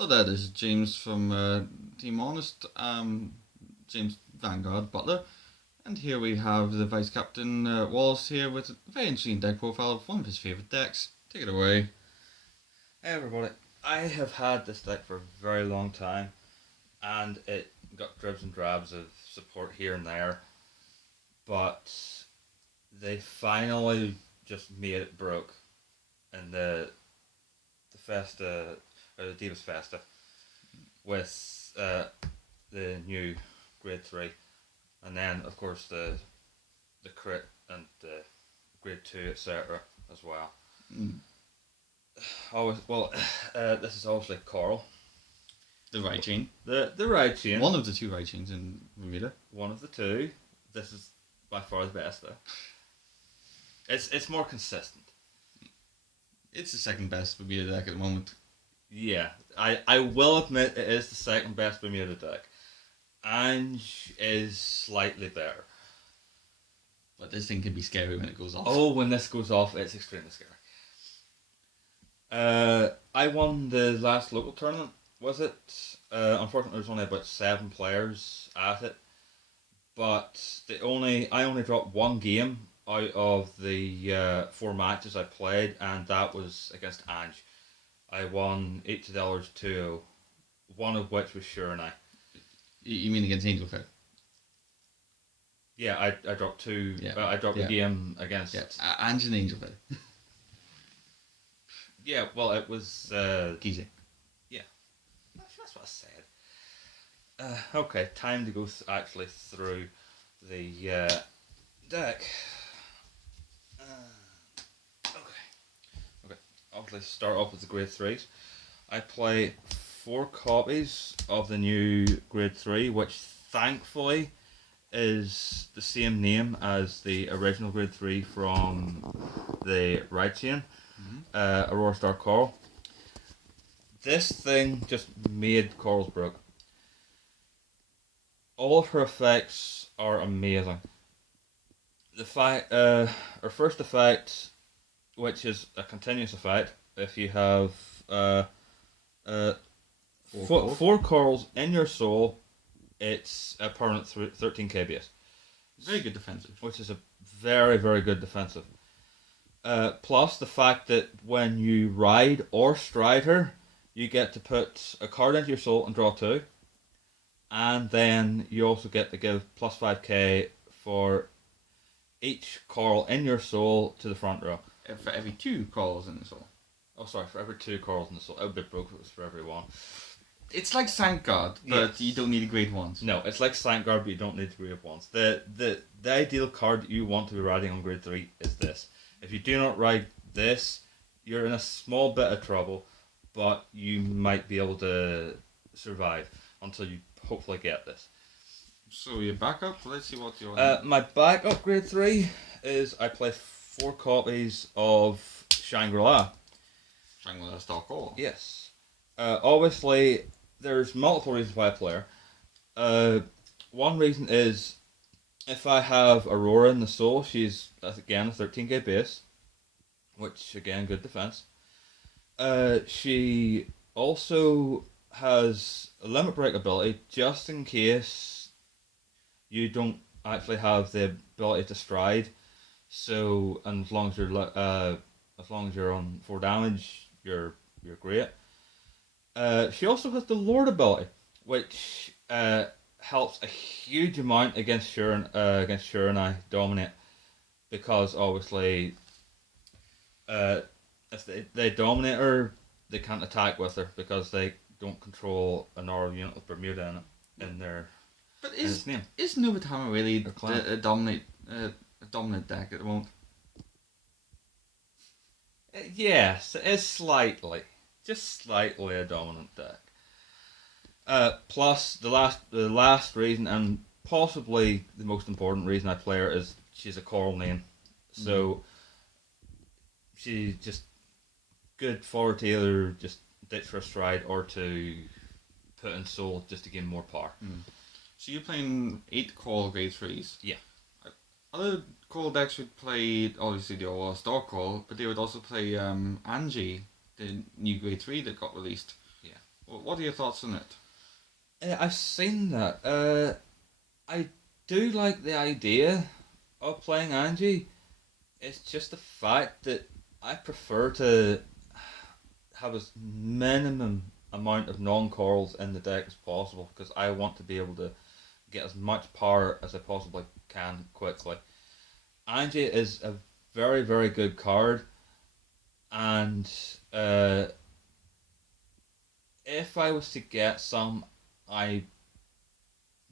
Hello there, this is James from Team Honest, James Vanguard Butler, and here we have the Vice Captain Wallace here with a very interesting deck profile of one of his favourite decks. Take it away. Hey everybody, I have had this deck for a very long time, and it got dribs and drabs of support here and there, but they finally just made it broke in the Festa, or the Divas Festa, with the new Grade 3, and then of course the crit and the Grade 2 etc. as well. This is obviously Coral. The right chain. The right chain. One of the two right chains in Bermuda. One of the two. This is by far the best though. It's more consistent. It's the second best Bermuda deck at the moment. Yeah, I will admit it is the second best Bermuda deck. Ange is slightly better. But this thing can be scary when it goes off. Oh, when this goes off, it's extremely scary. I won the last local tournament, was it? Unfortunately, there was only about 7 players at it. But I only dropped one game out of the 4 matches I played, and that was against Ange. I won $80 one of which was Sure and I. You mean against Angel Fair? Yeah, I dropped 2. Yeah. I dropped a game against. Yeah, Ange and Angel Fair. Yeah, well, it was Easy. Yeah, that's what I said. Okay, time to go actually through the deck. Okay. Obviously, start off with the Grade 3s. I play 4 copies of the new Grade 3, which thankfully is the same name as the original Grade 3 from the right chain. Aurora Star Coral. This thing just made Corals broke. All of her effects are amazing. Her first effect, which is a continuous effect, if you have 4 corals in your soul, it's a permanent 13 KBS. Very good defensive. Which is a very, very good defensive. Plus the fact that when you ride or stride her, you get to put a card into your soul and draw 2. And then you also get to give plus 5k for each coral in your soul to the front row. For every 2 calls in the soul. Oh, sorry, for every 2 corals in the soul. It would be broke if it was for every 1. It's like Sankguard, but Yes. you don't need a grade 1s. No, it's like Sankguard, but you don't need grade 1s. The ideal card that you want to be riding on grade 3 is this. If you do not ride this, you're in a small bit of trouble, but you might be able to survive until you hopefully get this. So your backup, let's see what you're My backup grade 3 is I play 4 copies of Shangri-La. Shangri-La Star Coral. Yes. Obviously, there's multiple reasons why I play her. One reason is if I have Aurora in the soul, she's again a 13k base, which again good defense. She also has a limit break ability just in case you don't actually have the ability to stride. So, and as long as you're on 4 damage, you're great. She also has the Lord ability, which helps a huge amount against Sure and I dominate, because obviously if they dominate her, they can't attack with her because they don't control an oral unit with Bermuda in their But in its name. is Novatama really Or clan. a dominant deck at the moment? Yes, it's slightly, just slightly a dominant deck. Plus the last reason, and possibly the most important reason I play her, is she's a coral name, so she's just good for to either just ditch for a stride or to put in soul just to gain more power. So you're playing 8 Coral grade 3s. Yeah. Other Coral decks would play obviously the All Star Coral, but they would also play Angie, the new grade 3 that got released. Yeah. What are your thoughts on it? I've seen that. I do like the idea of playing Angie. It's just the fact that I prefer to have as minimum amount of non-corals in the deck as possible because I want to be able to get as much power as I possibly can quickly. Angie is a very, very good card, and if I was to get some, I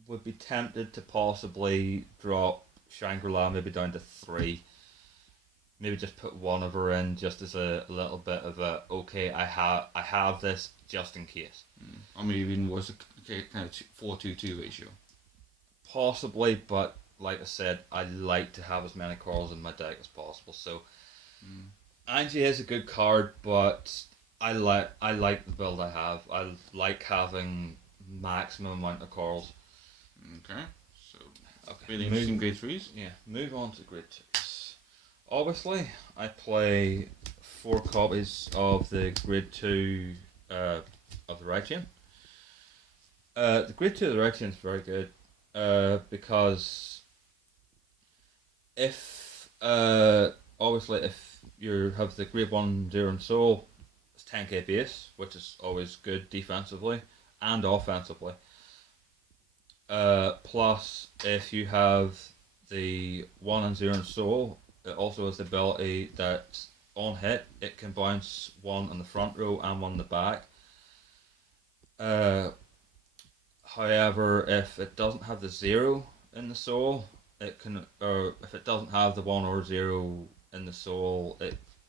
would be tempted to possibly drop Shangri-La maybe down to 3. Maybe just put one of her in just as a little bit of a, okay, I have this just in case. Or maybe even was a kind of 4-2-2 ratio. Possibly, but like I said, I like to have as many corals in my deck as possible. So Angie is a good card, but I like the build I have. I like having maximum amount of corals. Okay, so really interesting grade 3s. Yeah, move on to grade 2s. Obviously, I play 4 copies of the grade 2 of the Reichian. The grade 2 of the Reichian is very good because if obviously if you have the grade 1 Zero and Soul, it's 10k base, which is always good defensively and offensively. Plus, if you have the 1 and 0 and Soul, it also has the ability that on hit it can bounce 1 on the front row and 1 on the back. However, if it doesn't have the 0 in the Soul, it can, or if it doesn't have the 1 or 0 in the Soul,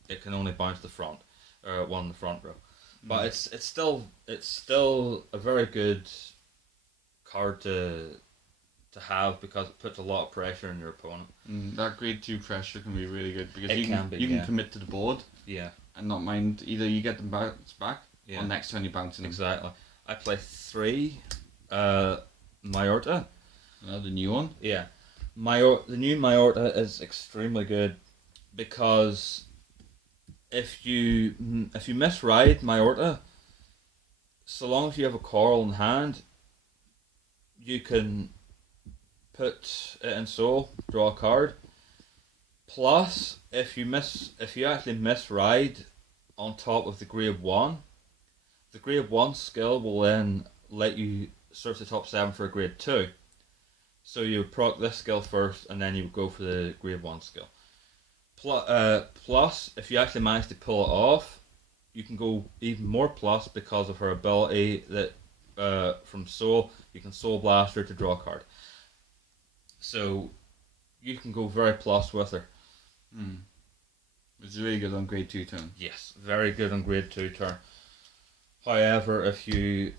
it can only bounce the front, 1 in the front row. But it's still a very good card to have because it puts a lot of pressure on your opponent. That grade 2 pressure can be really good because It you can commit to the board. Yeah. And not mind either you get them bounce back Yeah. or next turn you bounce them. Exactly. I play 3 Majorta. The new one. Yeah. The new Majorta is extremely good because if you misride Majorta, so long as you have a coral in hand, you can put it in Soul, draw a card. Plus, if you actually misride on top of the grade 1, the grade 1 skill will then let you search the top 7 for a grade 2. So you would proc this skill first, and then you would go for the grade 1 skill. Plus, if you actually manage to pull it off, you can go even more plus because of her ability that from Soul, you can Soul Blast her to draw a card. So you can go very plus with her. It's really good on grade 2 turn. Yes, very good on grade 2 turn. However, if you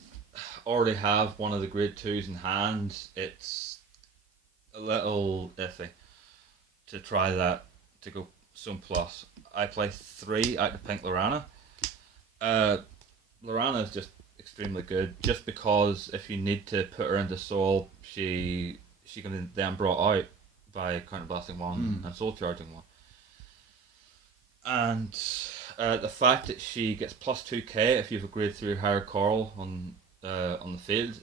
already have one of the grade 2s in hand, it's a little iffy to try that, to go some plus. I play 3 Active Pink Lorana. Lorana is just extremely good, just because if you need to put her into Soul, she can be then brought out by counterblasting 1 and Soul Charging 1. And the fact that she gets plus 2k if you have a grade 3 or higher coral on the field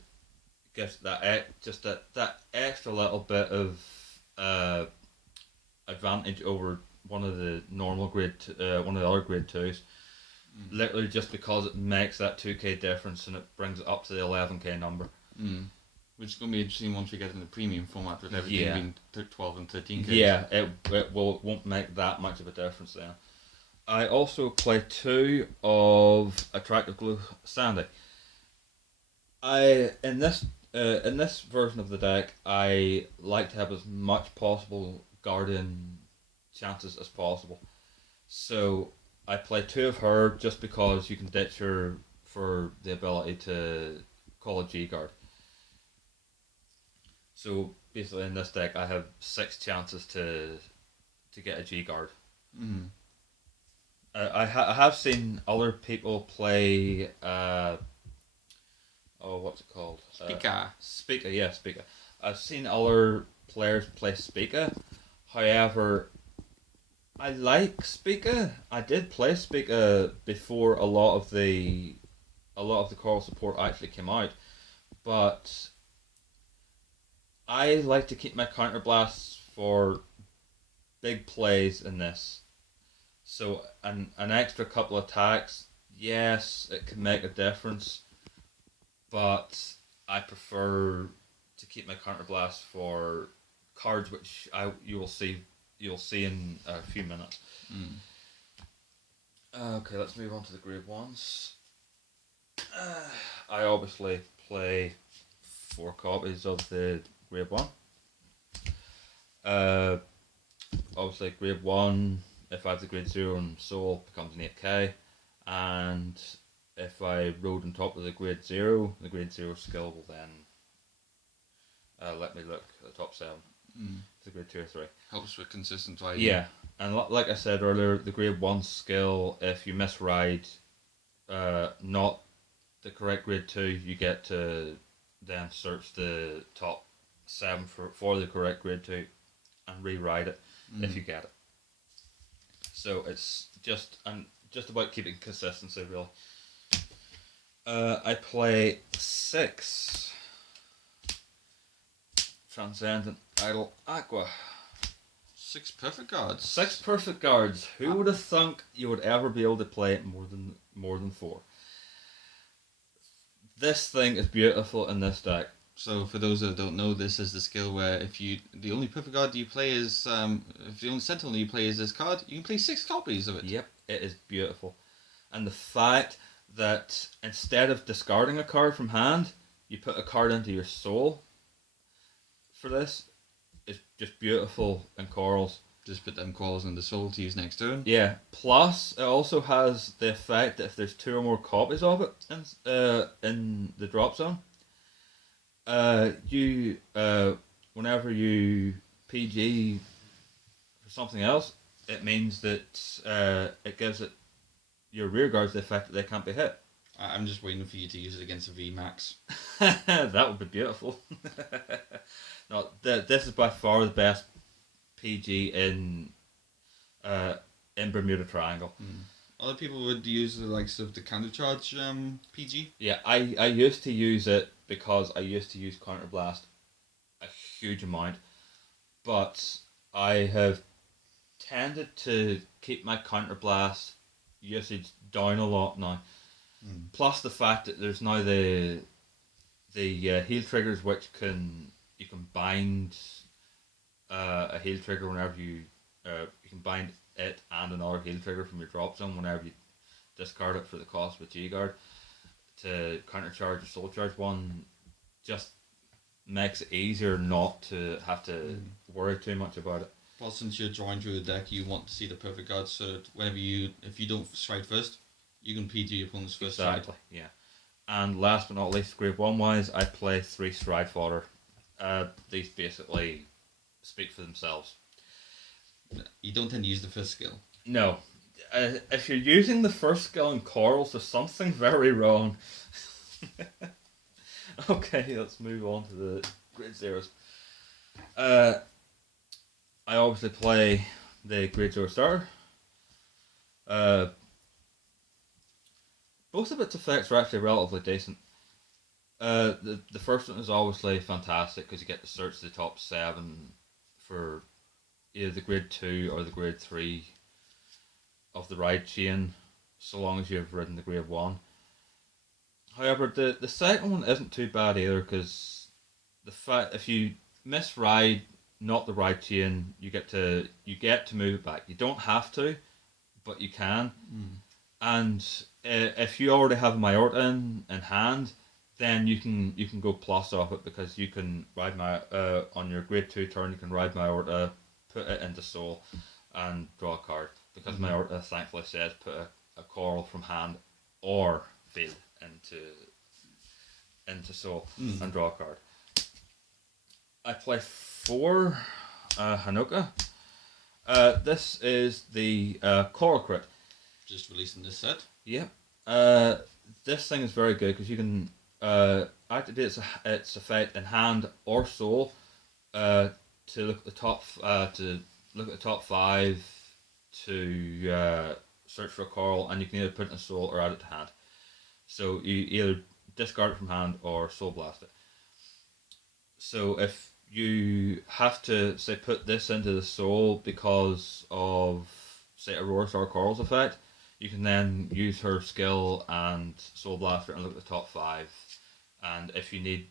gives that extra little bit of advantage over one of the other grade 2s. Literally just because it makes that 2k difference and it brings it up to the 11k number. Which is going to be interesting once we get in the premium format with everything being 12 and 13k. Yeah, it won't make that much of a difference then. I also play 2 of Attractive Glow Sandy. In this version of the deck, I like to have as much possible Guardian chances as possible. So I play 2 of her just because you can ditch her for the ability to call a G-Guard. So basically in this deck I have 6 chances to get a G-Guard. I have seen other people play what's it called? Speaker, yeah, Speaker. I've seen other players play Speaker. However, I like Speaker. I did play Speaker before a lot of the a lot of the coral support actually came out. But I like to keep my counterblasts for big plays in this. So an extra couple attacks, yes, it can make a difference, but I prefer to keep my counterblast for cards which you'll see in a few minutes. Okay, let's move on to the grade 1s. I obviously play 4 copies of the grade 1. Obviously grade 1, if I have the grade 0 and soul, becomes an 8k, and if I rode on top of the grade 0 skill will then let me look at the top 7. The grade 2 or 3. Helps with consistent riding. Yeah, and like I said earlier, the grade 1 skill, if you misride not the correct grade 2, you get to then search the top 7 for the correct grade 2 and rewrite it if you get it. So it's just about keeping consistency, really. I play 6 Transcendent Idol Aqua. 6 perfect guards. 6 perfect guards. Who would have thunk you would ever be able to play more than 4? This thing is beautiful in this deck. So for those that don't know, this is the skill where if the only perfect card you play is if the only sentinel you play is this card, you can play 6 copies of it. Yep, it is beautiful. And the fact that instead of discarding a card from hand, you put a card into your soul for this is just beautiful in Corals. Just put them corals in the soul to use next turn. Yeah. Plus, it also has the effect that if there's 2 or more copies of it in the drop zone, whenever you PG for something else, it means that it gives it your rear guards the effect that they can't be hit. I'm just waiting for you to use it against a VMAX. That would be beautiful. No, this is by far the best PG in Bermuda Triangle. Other people would use the likes of the counter charge PG. Yeah, I used to use it because I used to use Counterblast a huge amount, but I have tended to keep my Counterblast usage down a lot now. Plus the fact that there's now the heal triggers which you can bind a heal trigger whenever you can bind it and another heal trigger from your drop zone whenever you discard it for the cost with G-Guard to countercharge or soul charge one. Just makes it easier not to have to worry too much about it. Plus, since you're drawing through the deck, you want to see the perfect guard, so if you don't stride first, you can PG your opponent's first stride. Exactly, yeah. And last but not least, grade 1 wise, I play 3 stride fodder. These basically speak for themselves. You don't tend to use the first skill. No. If you're using the first skill in Corals, there's something very wrong. Okay, let's move on to the grade 0s. I obviously play the grade 0 starter. Both of its effects are actually relatively decent. The first one is obviously fantastic because you get to search the top 7 for either the grade 2 or the grade 3 of the ride chain, so long as you've ridden the grade 1. However, the second one isn't too bad either because if you misride not the ride chain, you get to move it back. You don't have to, but you can. And if you already have my Orta in hand, then you can go plus off it because you can ride my on your grade 2 turn. You can ride my Orta, put it into soul, and draw a card. Because my Orta thankfully says put a coral from hand or field into soul and draw a card. I play 4 Hanoka. This is the Coral Crit. Just releasing this set. Yeah. This thing is very good because you can activate its effect in hand or soul to look at the top 5 to search for a coral, and you can either put it in soul or add it to hand. So you either discard it from hand or soul blast it. So if you have to, say, put this into the soul because of, say, Aurora's Star Coral's effect, you can then use her skill and soul blaster and look at the top 5. And if you need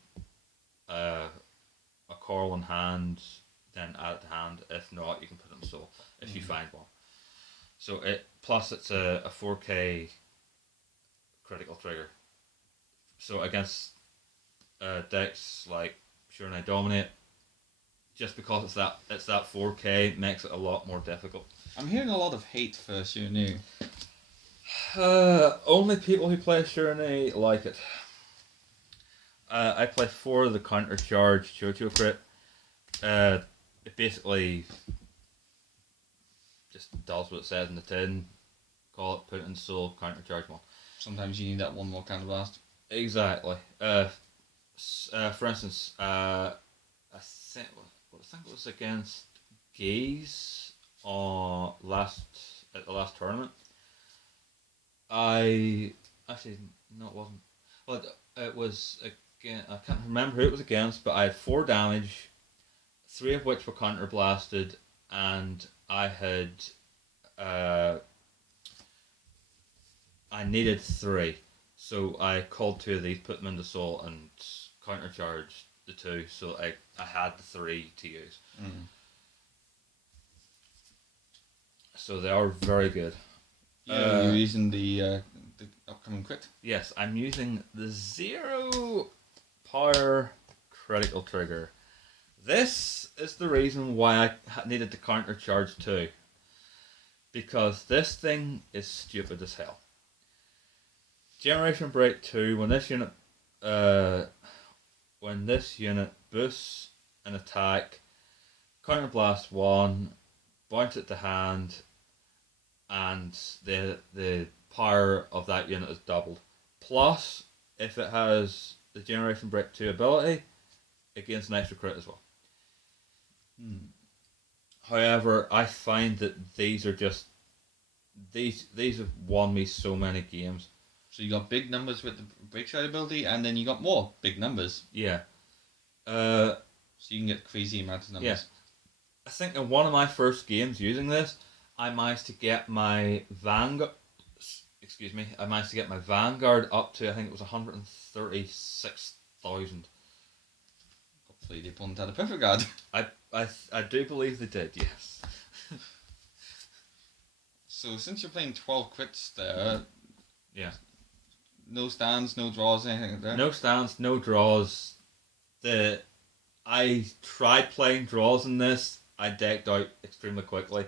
a coral in hand, then add it to hand. If not, you can put it in soul if you find one. So plus it's a 4K critical trigger. So against decks like Sure and I Dominate, just because it's that 4K makes it a lot more difficult. I'm hearing a lot of hate for Sure. Only people who play Sure like it. I play 4 of the counter charge Chocho crit. It basically just does what it says in the tin. Call it, put it in soul, counter charge 1. Sometimes you need that one more counter blast. Exactly. For instance, I think it was against Gaze at the last tournament. It wasn't. Well, it was again. I can't remember who it was against, but I had 4 damage, 3 of which were counter blasted, and I had I needed 3, so I called 2 of these, put them into soul, and counter charged the 2, so I had the 3 to use. So they are very good. You're using the upcoming crit? Yes, I'm using the 0 power critical trigger. This is the reason why I needed to counter charge 2. Because this thing is stupid as hell. Generation Break 2, when this unit boosts an attack, counter blast 1, bounce it to hand, and the power of that unit is doubled. Plus, if it has the Generation Break 2 ability, it gains an extra crit as well. However, I find that these are just these have won me so many games. So you got big numbers with the breakshot ability, and then you got more big numbers. Yeah. So you can get crazy amounts of numbers. Yeah. I think in one of my first games using this, I managed to get my Vanguard. I managed to get my Vanguard up to, I think it was 136,000. Hopefully the opponent had a perfect guard. I do believe they did, yes. So since you're playing 12 crits there, yeah, no stands, no draws, anything like that. No stands, no draws. I tried playing draws in this. I decked out extremely quickly.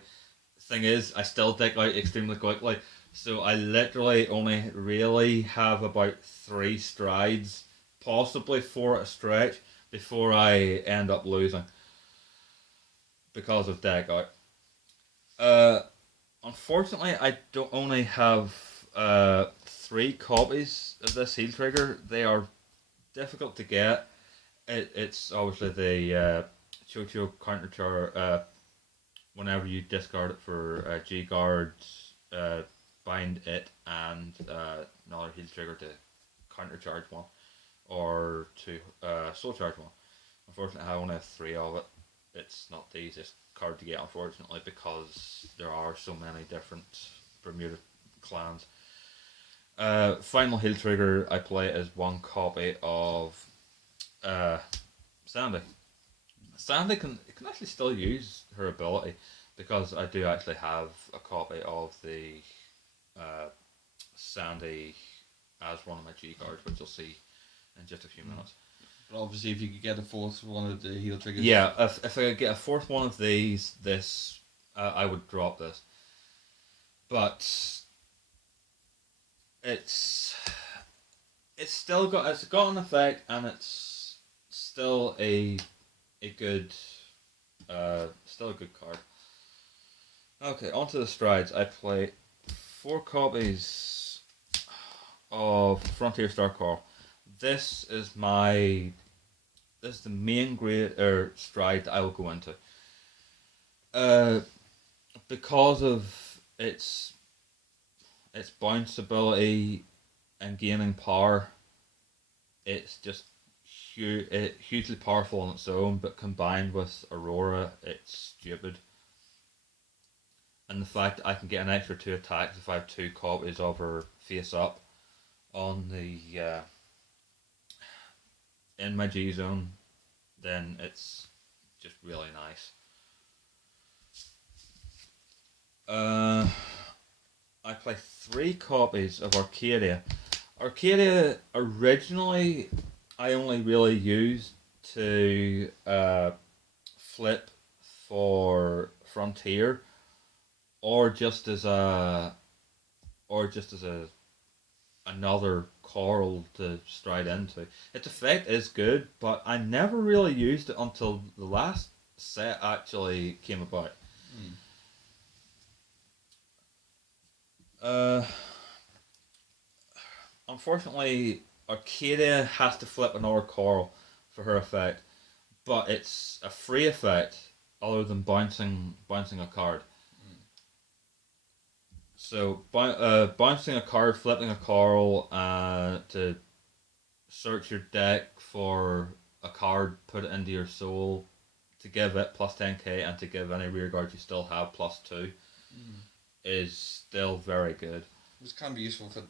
Thing is, I still deck out extremely quickly. So I literally only really have about 3 strides, possibly 4 at a stretch, before I end up losing because of deck out. Unfortunately, I don't only have 3 copies of this heal trigger. They are difficult to get. It's obviously the Chocho countercharge. Whenever you discard it for G guard, bind it and another heal trigger to countercharge 1 or to soul charge 1. Unfortunately, I only have 3 of it. It's not the easiest card to get, unfortunately, because there are so many different Bermuda clans. Final heal trigger I play is 1 copy of Sandy. Sandy can actually still use her ability, because I do actually have a copy of the Sandy as one of my G cards, which you'll see in just a few minutes. But obviously, if you could get a 4th one of the heal triggers. Yeah, if I could get a 4th one of these, I would drop this. But it's got an effect, and it's still a good card. Okay, onto the strides. I play 4 copies of Frontier Star Coral. This is the main stride that I will go into. Because of its bounce ability, and gaining power. It's just hugely powerful on its own, but combined with Aurora, it's stupid. And the fact that I can get an extra 2 attacks if I have 2 copies of her face up on the in my G zone, then it's just really nice. I play 3 copies of Arcadia. Arcadia originally I only really used to flip for Frontier, or just as another coral to stride into. Its effect is good, but I never really used it until the last set actually came about. Unfortunately, Arcadia has to flip another coral for her effect, but it's a free effect other than bouncing a card. So bouncing a card, flipping a coral to search your deck for a card, put it into your soul to give it plus 10k, and to give any rearguard you still have plus 2 is still very good. This can be useful for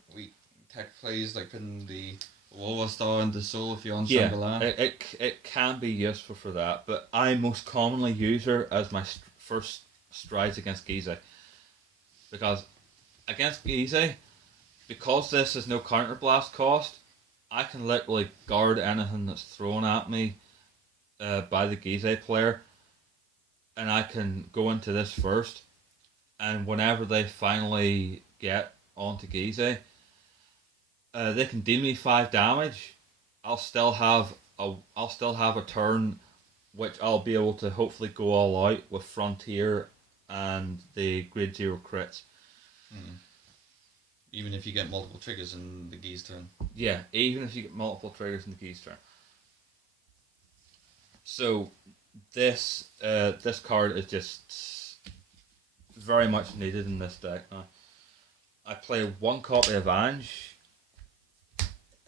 tech plays, like putting the Wallace star into soul if you're on Yeah, Shangri-La. it can be useful for that, but I most commonly use her as my first strides against Gizeh. Because against Gizeh, because this is no counterblast cost, I can literally guard anything that's thrown at me by the Gizeh player, and I can go into this first, and whenever they finally get onto Gizeh, they can deal me 5 damage. I'll still have a turn which I'll be able to hopefully go all out with Frontier and the grade 0 crits. Even if you get multiple triggers in the Geese turn. Yeah, even if you get multiple triggers in the Geese turn. So this card is just very much needed in this deck now. I play 1 copy of Ange.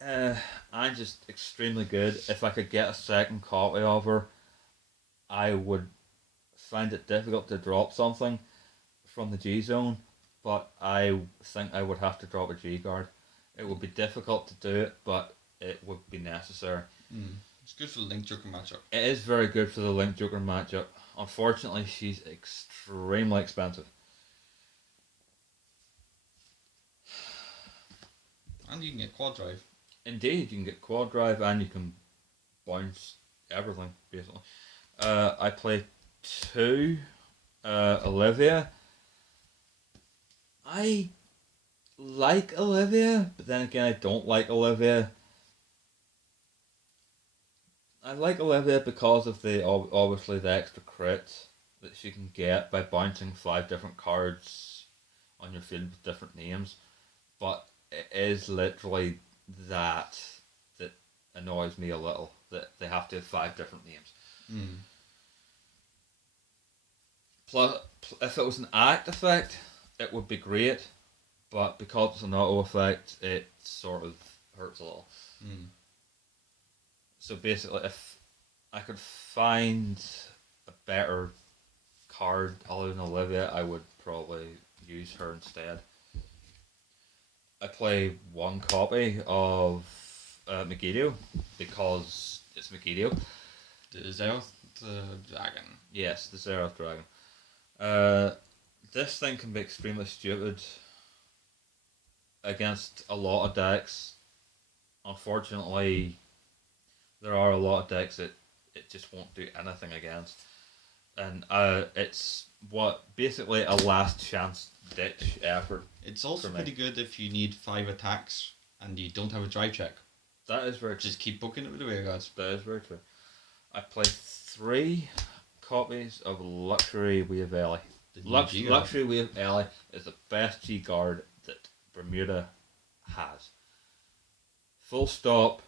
Ange is extremely good. If I could get a second copy of her, I would find it difficult to drop something from the G zone, but I think I would have to drop a G guard. It would be difficult to do it, but it would be necessary. It's good for the Link Joker matchup. It is very good for the Link Joker matchup. Unfortunately, she's extremely expensive. And you can get quad drive. Indeed, you can get quad drive and you can bounce everything, basically. I play 2 Olivia. I like Olivia, but then again I don't like Olivia. I like Olivia because of obviously the extra crit that she can get by bouncing 5 different cards on your field with different names, but it is literally that annoys me a little, that they have to have 5 different names. Plus, if it was an act effect, it would be great, but because it's an auto effect, it sort of hurts a little. So basically, if I could find a better card other than Olivia, I would probably use her instead. I play 1 copy of Megiddo because it's Megiddo. The Zeroth Dragon. Yes, the Zeroth Dragon. This thing can be extremely stupid against a lot of decks. Unfortunately, there are a lot of decks that it just won't do anything against. And it's basically a last chance ditch effort. It's also pretty good if you need 5 attacks and you don't have a drive check. That is very true. Just keep booking it with the rearguards. That is very true. I play 3 copies of Luxury Wave Ellie. Luxury Wave Ellie is the best G guard that Bermuda has. Full stop.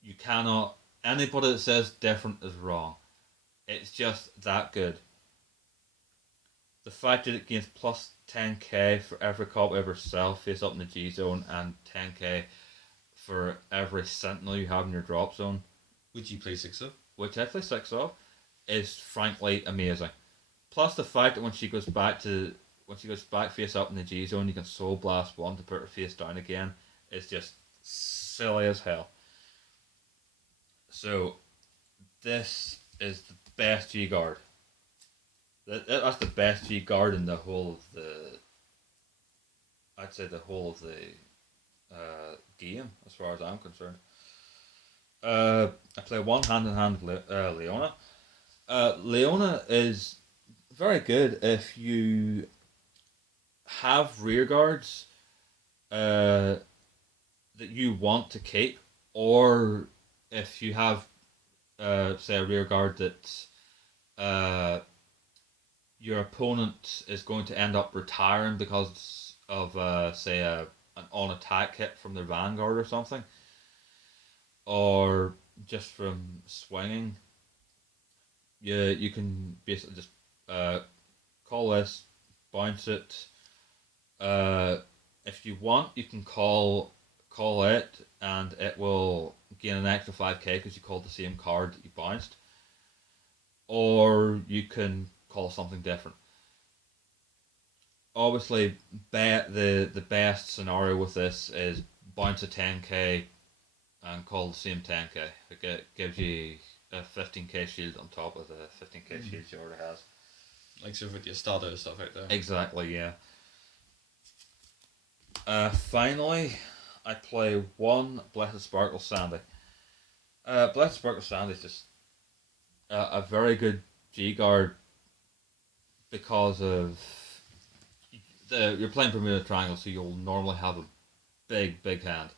You cannot. Anybody that says different is wrong. It's just that good. the fact that it gains plus 10k for every copy of herself face up in the G zone and 10k for every sentinel you have in your drop zone, Which you play 6 of. which I play 6 of, is frankly amazing. Plus the fact that when she goes back face up in the G zone, you can soul blast one to put her face down again. It's just silly as hell. So this is the best G guard. That's the best G guard in the whole of the. I'd say the whole of the game, as far as I'm concerned. I play one hand in hand with Leona. Leona is very good if you have rear guards that you want to keep, or if you have, say, a rear guard that your opponent is going to end up retiring because of, say, an on-attack hit from their vanguard or something, or just from swinging. You can basically just call this, bounce it. If you want, you can call it, and it will gain an extra 5k because you called the same card that you bounced. Or you can call something different. Obviously, the best scenario with this is bounce a 10k and call the same 10k. It gives you a 15k shield on top of the 15k shield she already has. Like so with your starter stuff out there. Exactly, yeah. Finally, I play one Blessed Sparkle Sandy. Blessed Sparkle Sandy is just a very good G guard because of you're playing Bermuda Triangle, so you'll normally have a big hand.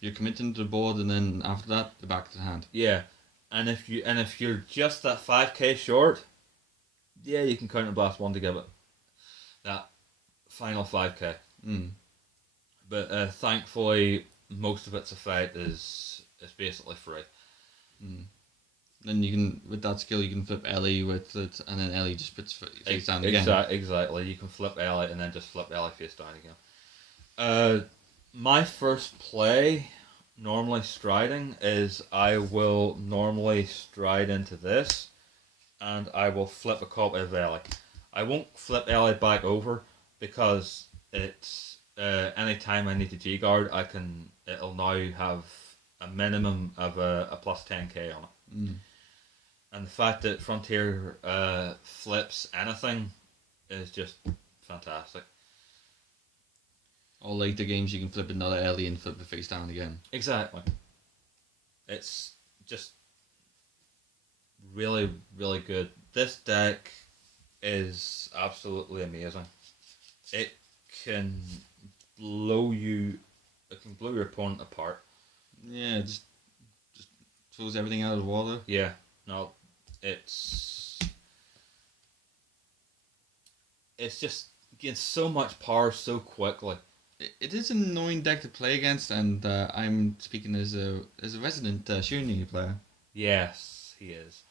You're committing to the board, and then after that, the back of the hand. Yeah, and if you're just that 5k short, yeah, you can counterblast one to give it that final 5k. But thankfully, most of its effect is basically free. Then you can, with that skill, you can flip Ellie with it, and then Ellie just puts face down again. Exactly. You can flip Ellie and then just flip Ellie face down again. My first play, normally striding, is I will normally stride into this, and I will flip a copy of Ellie. I won't flip Ellie back over because it's any time I need to G guard, it'll now have a minimum of a plus 10k on it. And the fact that Frontier flips anything is just fantastic. All later games, you can flip another Ellie and flip the face down again. Exactly. It's just really, really good. This deck is absolutely amazing. It can blow your opponent apart. Yeah, just throws everything out of the water. Yeah, no, it's just gains so much power so quickly. It is an annoying deck to play against, and I'm speaking as a resident Shuni player. Yes, he is.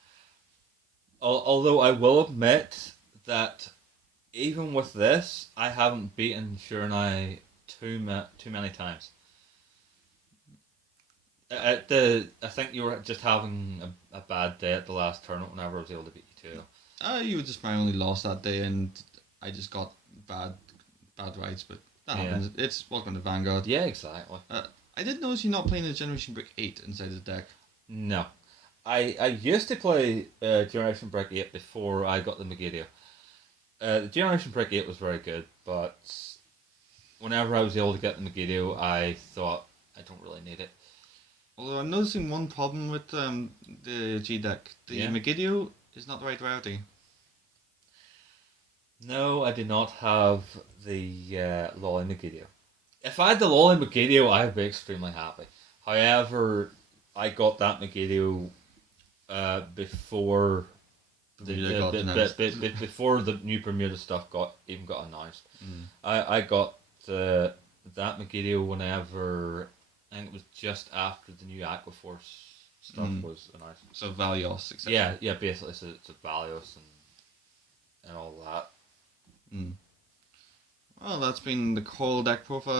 Although I will admit that even with this, I haven't beaten Shurnai too many times. I think you were just having a bad day at the last tournament whenever I was able to beat you too. You were just my only loss that day, and I just got bad rides, but that happens. It's welcome to Vanguard. Yeah, exactly. I did notice you're not playing the Generation Brick 8 inside the deck. No. I used to play Generation Brick 8 before I got the Megadio. The Generation Brick 8 was very good, but whenever I was able to get the Megadio, I thought, I don't really need it. Although I'm noticing one problem with the G deck. The Megadio is not the right rarity. No, I do not have the Lolly Megadio. If I had the Lolly Megadio, I'd be extremely happy. However, I got that Megadio before before the new Bermuda stuff got announced. I got that Megadio whenever, I think it was just after the new Aquaforce stuff was announced. So Valios, etc. Yeah, basically, so it's a Valios and all that. Well, that's been the Coral deck profile.